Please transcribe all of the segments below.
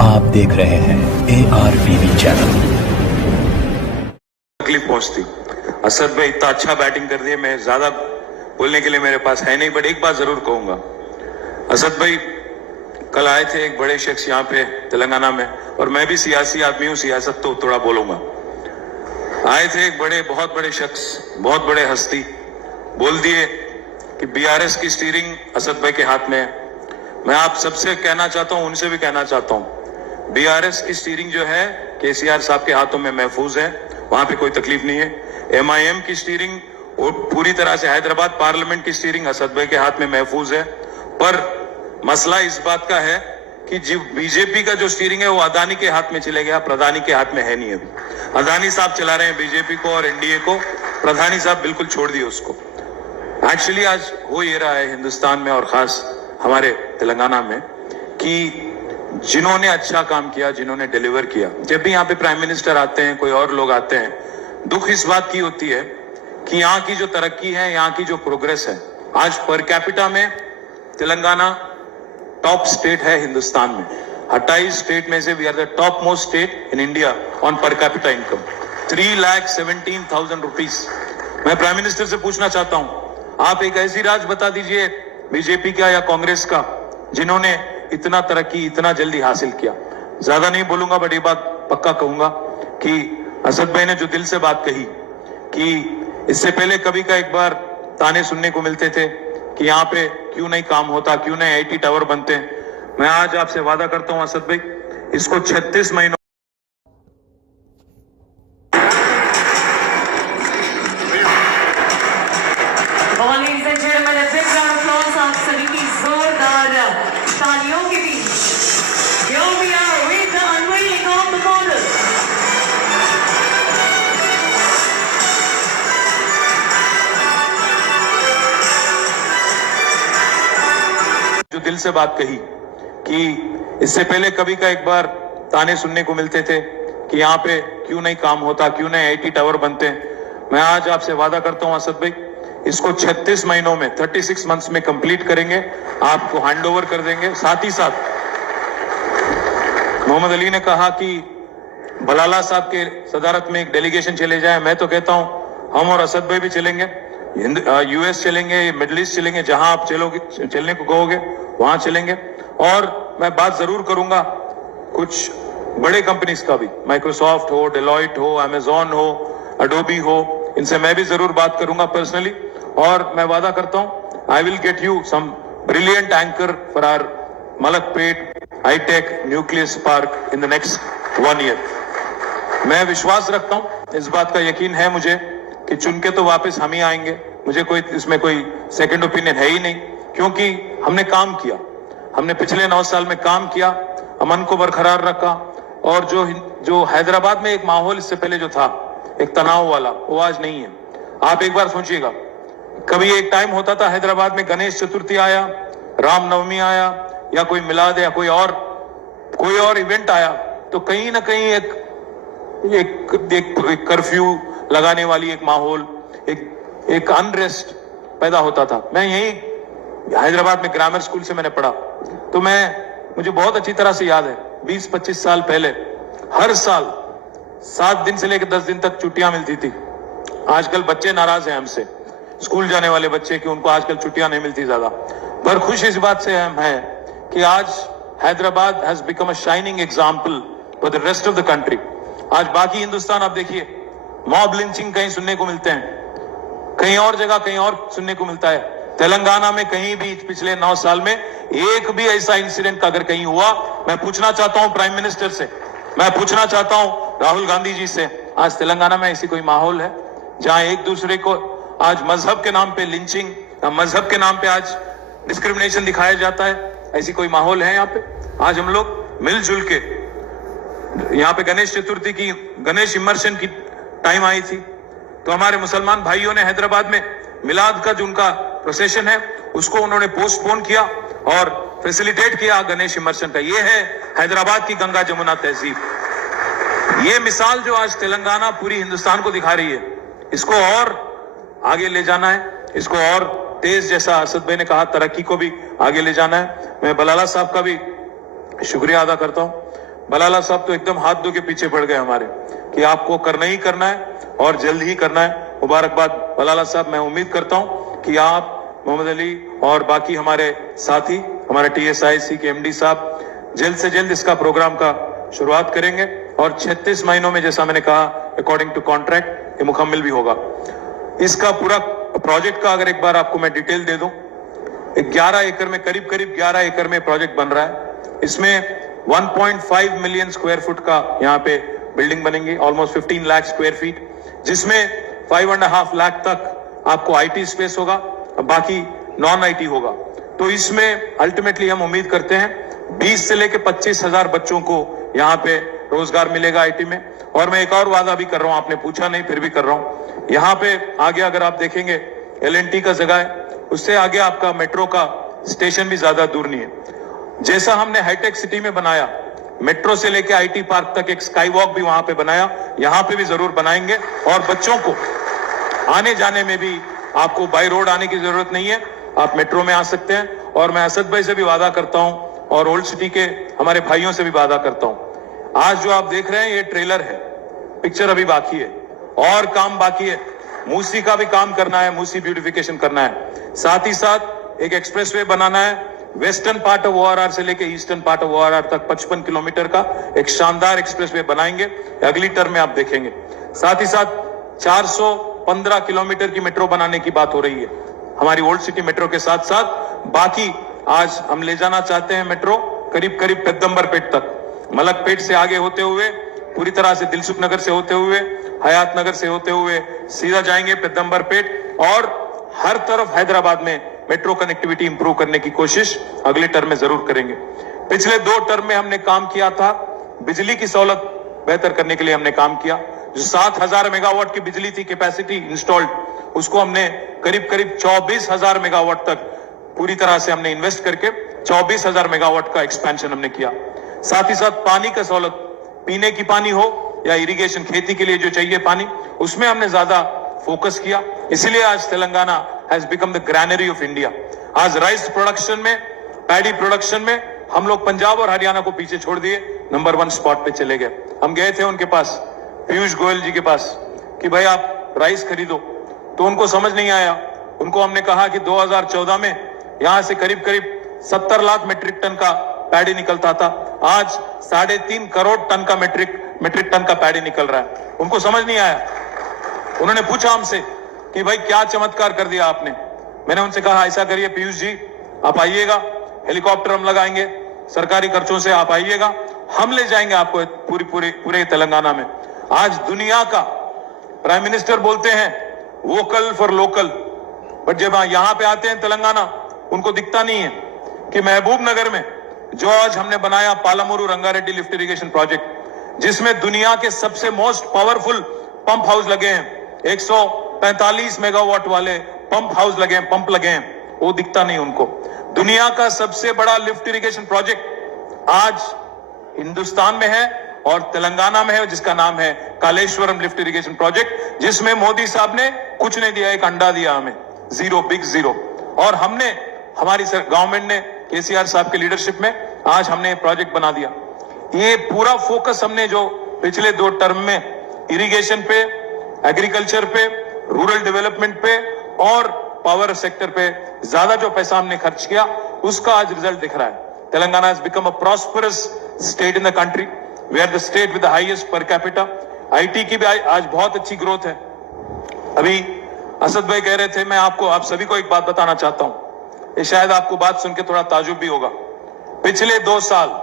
आप देख रहे हैं ARTV चैनल। तकलीफ पहुंचती। असद भाई इतना अच्छा बैटिंग कर दिए, मैं ज्यादा बोलने के लिए मेरे पास है नहीं, बट एक बात जरूर कहूंगा। असद भाई कल आए थे एक बड़े शख्स यहाँ पे तेलंगाना में, और मैं भी सियासी आदमी हूँ, सियासत तो थोड़ा बोलूंगा। आए थे एक बहुत बड़े शख्स, बहुत बड़े हस्ती, बोल दिए कि BRS की स्टीयरिंग असद भाई के हाथ में है। मैं आप सबसे कहना चाहता हूं, उनसे भी कहना चाहता हूं, BRS की स्टीयरिंग जो है KCR साहब के हाथों में महफूज है, वहां पे कोई तकलीफ नहीं है। MIM की स्टीयरिंग और पूरी तरह से हैदराबाद पार्लियामेंट की स्टीयरिंग असद भाई के हाथ में महफूज है। पर मसला इस बात का है कि जो बीजेपी का जो स्टीयरिंग है वो अदानी के हाथ में चले गया, प्रधानी के हाथ में है नहीं। अभी अदानी साहब चला रहे हैं बीजेपी को और NDA को, प्रधानी साहब बिल्कुल छोड़ दिए उसको। एक्चुअली आज हो ये रहा है हिंदुस्तान में और खास हमारे तेलंगाना में कि जिन्होंने अच्छा काम किया, जिन्होंने डिलीवर किया, जब भी यहाँ पे प्राइम मिनिस्टर आते हैं, कोई और लोग आते हैं, दुख इस बात की होती है कि यहाँ की जो तरक्की है, यहाँ की जो प्रोग्रेस है, आज पर कैपिटा में तेलंगाना टॉप स्टेट है हिंदुस्तान में। 28 स्टेट में से we are the top most state in India on per capita income, 3,17,000 rupees. मैं प्राइम मिनिस्टर से पूछना चाहता हूं, आप एक ऐसी राज्य बता दीजिए बीजेपी का या कांग्रेस का जिन्होंने इतना तरक्की इतना जल्दी हासिल किया। ज्यादा नहीं बोलूंगा, बट ये बात पक्का कहूंगा कि असद भाई ने जो दिल से बात कही कि इससे पहले कभी का एक बार ताने सुनने को मिलते थे कि यहाँ पे क्यों नहीं काम होता, क्यों नहीं IT टावर बनते। मैं आज आपसे वादा करता हूं असद भाई, इसको 36 महीनों तालियों के बीच here we are with the unveiling of the model. जो दिल से बात कही कि इससे पहले कभी का एक बार ताने सुनने को मिलते थे कि यहाँ पे क्यों नहीं काम होता, क्यों नहीं IT टावर बनते। मैं आज आपसे वादा करता हूँ असद भाई, इसको 36 महीनों में 36 मंथ्स में कंप्लीट करेंगे, आपको हैंड ओवर कर देंगे। साथ ही साथ मोहम्मद अली ने कहा कि बलाला साहब के सदारत में एक डेलीगेशन चले जाए। मैं तो कहता हूं हम और असद भाई भी चलेंगे, US चलेंगे, मिडिल ईस्ट चलेंगे, जहां आप चलने को कहोगे वहां चलेंगे। और मैं बात जरूर करूंगा कुछ बड़े कंपनीज का भी, माइक्रोसॉफ्ट हो, डेलॉयट हो, अमेजॉन हो, अडोबी हो, इनसे मैं भी जरूर बात करूंगा पर्सनली। और मैं वादा करता हूं I will get you some brilliant anchor for our Malakpet hitech nucleus park in the next 1 year। मैं विश्वास रखता हूं, इस बात का यकीन है मुझे कि चुन के तो वापस हम ही आएंगे। मुझे कोई इसमें कोई सेकंड ओपिनियन है ही नहीं, क्योंकि हमने काम किया, हमने पिछले 9 साल में काम किया, अमन को बरकरार रखा। और जो हैदराबाद में एक माहौल इससे पहले जो था एक तनाव वाला, वो आज नहीं है। आप एक बार सोचिएगा, कभी एक टाइम होता था हैदराबाद में गणेश चतुर्थी आया, रामनवमी आया, या कोई मिलाद या कोई और इवेंट आया, तो कहीं ना कहीं एक कर्फ्यू लगाने वाली एक माहौल, एक अनरेस्ट पैदा होता था। मैं यही हैदराबाद में ग्रामर स्कूल से मैंने पढ़ा, तो मुझे बहुत अच्छी तरह से याद है 20-25 साल पहले हर साल 7 दिन से लेकर 10 दिन तक छुट्टियां मिलती थी। आजकल बच्चे नाराज हैं हमसे, स्कूल जाने वाले बच्चे, कि उनको आजकल छुट्टियां नहीं मिलती ज्यादा। पर खुश इस बात से हम हैं कि आज Hyderabad has become a shining example for the rest of the country. आज बाकी हिंदुस्तान आप देखिए, मॉब लिंचिंग कहीं सुनने को मिलते हैं, कहीं और जगह कहीं और सुनने को मिलता है। तेलंगाना में कहीं भी पिछले 9 साल में एक भी ऐसा इंसिडेंट अगर कहीं हुआ, मैं पूछना चाहता हूं प्राइम मिनिस्टर से, मैं पूछना चाहता हूं राहुल गांधी जी से, आज तेलंगाना में ऐसी कोई माहौल है जहां एक दूसरे को आज मजहब के नाम पे लिंचिंग या मजहब के नाम पे आज डिस्क्रिमिनेशन दिखाया जाता है? ऐसी कोई माहौल है यहाँ पे? आज हम लोग मिलजुल के, यहाँ पे गणेश चतुर्थी की गणेश इमर्शन की टाइम आई थी, तो हमारे मुसलमान भाइयों ने हैदराबाद में मिलाद का जो उनका प्रोसेशन है उसको उन्होंने पोस्टपोन किया और फैसिलिटेट किया गणेश इमर्शन का। ये है हैदराबाद की गंगा जमुना तहजीब। ये मिसाल जो आज तेलंगाना पूरी हिंदुस्तान को दिखा रही है, इसको और आगे ले जाना है, इसको और तेज, जैसा असद भाई ने कहा, तरक्की को भी आगे ले जाना है। मैं बलाला साहब का भी शुक्रिया अदा करता हूं। मलाला साहब तो एकदम हाथ धो के पीछे पड़ गए हमारे कि आपको करना ही करना है और जल्द ही करना है। मुबारकबाद मलाला साहब, मैं उम्मीद करता हूं कि आप, मोहम्मद अली और बाकी हमारे साथी, हमारे TSIC के MD साहब जल्द से जल्द इसका प्रोग्राम का शुरुआत करेंगे और 36 महीनों में, जैसा मैंने कहा, अकॉर्डिंग टू कॉन्ट्रैक्ट ये मुकम्मल भी होगा। इसका पूरा प्रोजेक्ट का अगर एक बार आपको मैं डिटेल दे दूं, 11 एकड़ में, करीब 11 एकड़ में प्रोजेक्ट बन रहा है। इसमें 1.5 मिलियन स्क्वायर फुट का यहाँ पे बिल्डिंग बनेंगी, ऑलमोस्ट 15 लाख स्क्वायर फीट, जिसमें 5.5 लाख तक आपको IT स्पेस होगा, बाकी नॉन IT होगा। तो इसमें अल्टीमेटली हम उम्मीद करते हैं 20 से लेकर 25,000 बच्चों को यहाँ पे रोजगार मिलेगा IT में। और मैं एक और वादा भी कर रहा हूँ, आपने पूछा नहीं फिर भी कर रहा हूँ, यहाँ पे आगे अगर आप देखेंगे L&T का जगह है, उससे आगे आपका मेट्रो का स्टेशन भी ज्यादा दूर नहीं है। जैसा हमने हाईटेक सिटी में बनाया, मेट्रो से लेके IT पार्क तक एक स्काई वॉक भी वहां पे बनाया, यहाँ पे भी जरूर बनाएंगे। और बच्चों को आने जाने में भी आपको बाई रोड आने की जरूरत नहीं है, आप मेट्रो में आ सकते हैं। और मैं असद भाई से भी वादा करता हूं और ओल्ड सिटी के हमारे भाइयों से भी वादा करता हूं, आज जो आप देख रहे हैं ये ट्रेलर है, पिक्चर अभी बाकी है और काम बाकी है। मूसी का भी काम करना है, मूसी ब्यूटिफिकेशन करना है, साथ ही साथ एक एक्सप्रेसवे बनाना है। वेस्टर्न पार्ट ऑफ ORR से लेके ईस्टर्न पार्ट ऑफ ORR तक 55 किलोमीटर का एक शानदार एक्सप्रेसवे बनाएंगे, अगली टर्म में आप देखेंगे। साथ ही साथ 415 किलोमीटर की मेट्रो बनाने की बात हो रही है हमारी ओल्ड सिटी मेट्रो के साथ साथ। बाकी आज हम ले जाना चाहते हैं मेट्रो करीब पेद्दंबरपेट तक, मलकपेट से आगे होते हुए पूरी तरह से दिलसुख नगर से होते हुए, हयात नगर से होते हुए सीधा जाएंगे पेद्दंबरपेट, और हर तरफ हैदराबाद में मेट्रो कनेक्टिविटी इंप्रूव करने की कोशिश अगले टर्म में जरूर करेंगे। पिछले 2 टर्म में हमने काम किया था, बिजली की सहूलत बेहतर करने के लिए हमने काम किया। जो 7,000 मेगावाट की बिजली थी कैपेसिटी इंस्टॉल्ड, उसको हमने करीब 24,000 मेगावाट तक पूरी तरह से हमने इन्वेस्ट करके 24,000 मेगावाट का एक्सपेंशन हमने किया। साथ ही साथ पानी का सहूलत, पीने की पानी हो या इरिगेशन, खेती के लिए जो चाहिए पानी, उसमें हमने ज्यादा फोकस किया। इसीलिए आज Telangana has become the granary of India. आज राइस प्रोडक्शन में, पैडी प्रोडक्शन में हम लोग पंजाब और हरियाणा को पीछे छोड़ दिए, नंबर 1 स्पॉट पे चले गए। हम गए थे उनके पास, पीयूष गोयल जी के पास, कि भाई आप राइस खरीदो, तो उनको समझ नहीं आया। उनको हमने कहा कि 2014 में यहां से करीब 70 लाख मेट्रिक टन का पैडी निकलता था, आज 3.5 करोड़ टन का मेट्रिक टन का पैडी निकल रहा है। उनको समझ नहीं आया। उन्होंने पूछा हमसे कि भाई क्या चमत्कार कर दिया आपने। मैंने उनसे कहा ऐसा करिए पीयूष जी, आप आइएगा, हेलीकॉप्टर हम लगाएंगे, सरकारी खर्चों से आप आइएगा, हम ले जाएंगे आपको पूरे तेलंगाना में। आज दुनिया का प्राइम मिनिस्टर बोलते हैं वोकल फॉर लोकल, बट जब यहां पे आते हैं तेलंगाना, उनको दिखता नहीं है कि महबूब नगर में जो आज हमने बनाया पालामुरु रंगारेड्डी लिफ्ट इरिगेशन प्रोजेक्ट, जिसमें दुनिया के सबसे मोस्ट पावरफुल पंप हाउस लगे हैं, 145 मेगावाट वाले पंप हाउस लगे हैं, पंप लगे हैं, वो दिखता नहीं उनको। दुनिया का सबसे बड़ा लिफ्ट इरिगेशन प्रोजेक्ट आज हिंदुस्तान में है और तेलंगाना में है, जिसका नाम है कालेश्वरम लिफ्ट इरिगेशन प्रोजेक्ट, जिसमें मोदी साहब ने कुछ नहीं दिया, एक अंडा दिया हमें, जीरो, बिग जीरो। और हमने, हमारी गवर्नमेंट ने केसीआर साहब के लीडरशिप में आज हमने प्रोजेक्ट बना दिया। ये पूरा फोकस हमने जो पिछले 2 टर्म में इरिगेशन पे, एग्रीकल्चर पे, रूरल डेवलपमेंट पे और पावर सेक्टर पे ज्यादा जो पैसा हमने खर्च किया, उसका आज रिजल्ट दिख रहा है। Telangana has become a prosperous state in the country. We are the state with the highest per capita. IT की भी आज बहुत अच्छी ग्रोथ है। अभी असद भाई कह रहे थे, मैं आप सभी को एक बात बताना चाहता हूं, ये शायद आपको बात सुन के थोड़ा ताजुब भी होगा। पिछले 2 साल,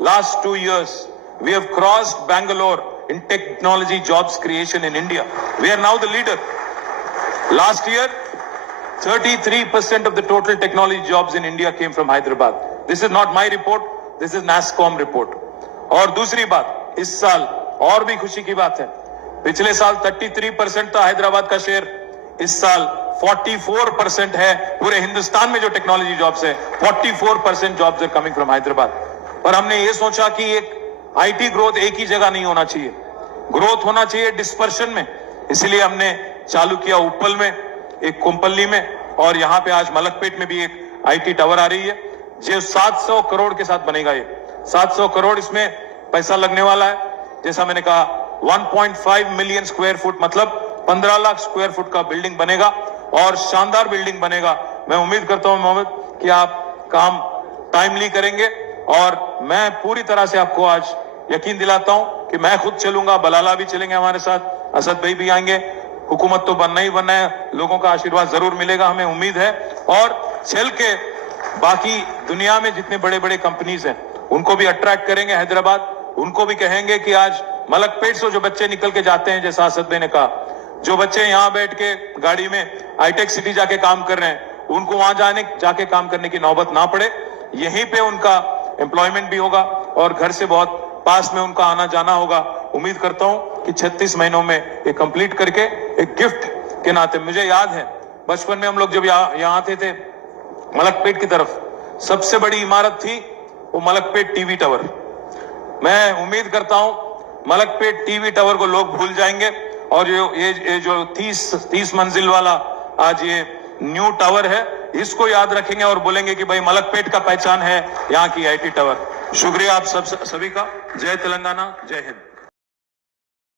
last 2 years, we have crossed Bangalore in technology jobs creation in India. We are now the leader. Last year, 33% of the total technology jobs in India came from Hyderabad. This is not my report, this is NASSCOM report. और दूसरी बात, इस साल और भी खुशी की बात है, पिछले साल 33% था हैदराबाद का शेयर, इस साल 44% है। पूरे हिंदुस्तान में जो टेक्नोलॉजी जॉब्स है, 44% jobs are coming from Hyderabad. पर हमने ये सोचा कि एक IT ग्रोथ एक ही जगह नहीं होना चाहिए, ग्रोथ होना चाहिए डिस्पर्शन में। इसलिए हमने चालू किया उप्पल में, एक कोम्पल्ली में, और यहाँ पे आज मलकपेट में भी एक IT टावर आ रही है, जो 700 करोड़ के साथ बनेगा। ये 700 करोड़, इसमें पैसा लगने वाला है। जैसा मैंने कहा 1.5 मिलियन स्क्वायर फुट मतलब 15 लाख स्क्वायर फुट का बिल्डिंग बनेगा और शानदार बिल्डिंग बनेगा। मैं उम्मीद करता हूं मोहम्मद कि आप काम टाइमली करेंगे और मैं पूरी तरह से आपको आज यकीन दिलाता हूं कि मैं खुद चलूंगा, बलाला भी चलेंगे हमारे साथ, असद भाई भी आएंगे। हुकूमत तो बनना ही बनना है, लोगों का आशीर्वाद जरूर मिलेगा, हमें उम्मीद है। और चल के बाकी दुनिया में जितने बड़े बड़े कंपनीज हैं उनको भी अट्रैक्ट करेंगे हैदराबाद। उनको भी कहेंगे कि आज मलकपेट से जो बच्चे निकल के जाते हैं, जैसा असद भाई ने कहा, जो बच्चे यहाँ बैठ के गाड़ी में हाईटेक सिटी जाके काम कर रहे हैं, उनको वहां जाके काम करने की नौबत ना पड़े। यहीं पे उनका एम्प्लॉयमेंट भी होगा और घर से बहुत पास में उनका आना जाना होगा। उम्मीद करता हूं कि 36 महीनों में ये कंप्लीट करके एक गिफ्ट के नाते, मुझे याद है बचपन में हम लोग जब यहाँ आते थे मलकपेट की तरफ, सबसे बड़ी इमारत थी वो मलकपेट टीवी टावर। मैं उम्मीद करता हूं मलकपेट टीवी टावर को लोग भूल जाएंगे और ये जो 30 मंजिल वाला आज ये न्यू टावर है, इसको याद रखेंगे और बोलेंगे कि भाई मलकपेट का पहचान है यहाँ की आईटी टावर। शुक्रिया आप सभी का। जय तेलंगाना, जय हिंद।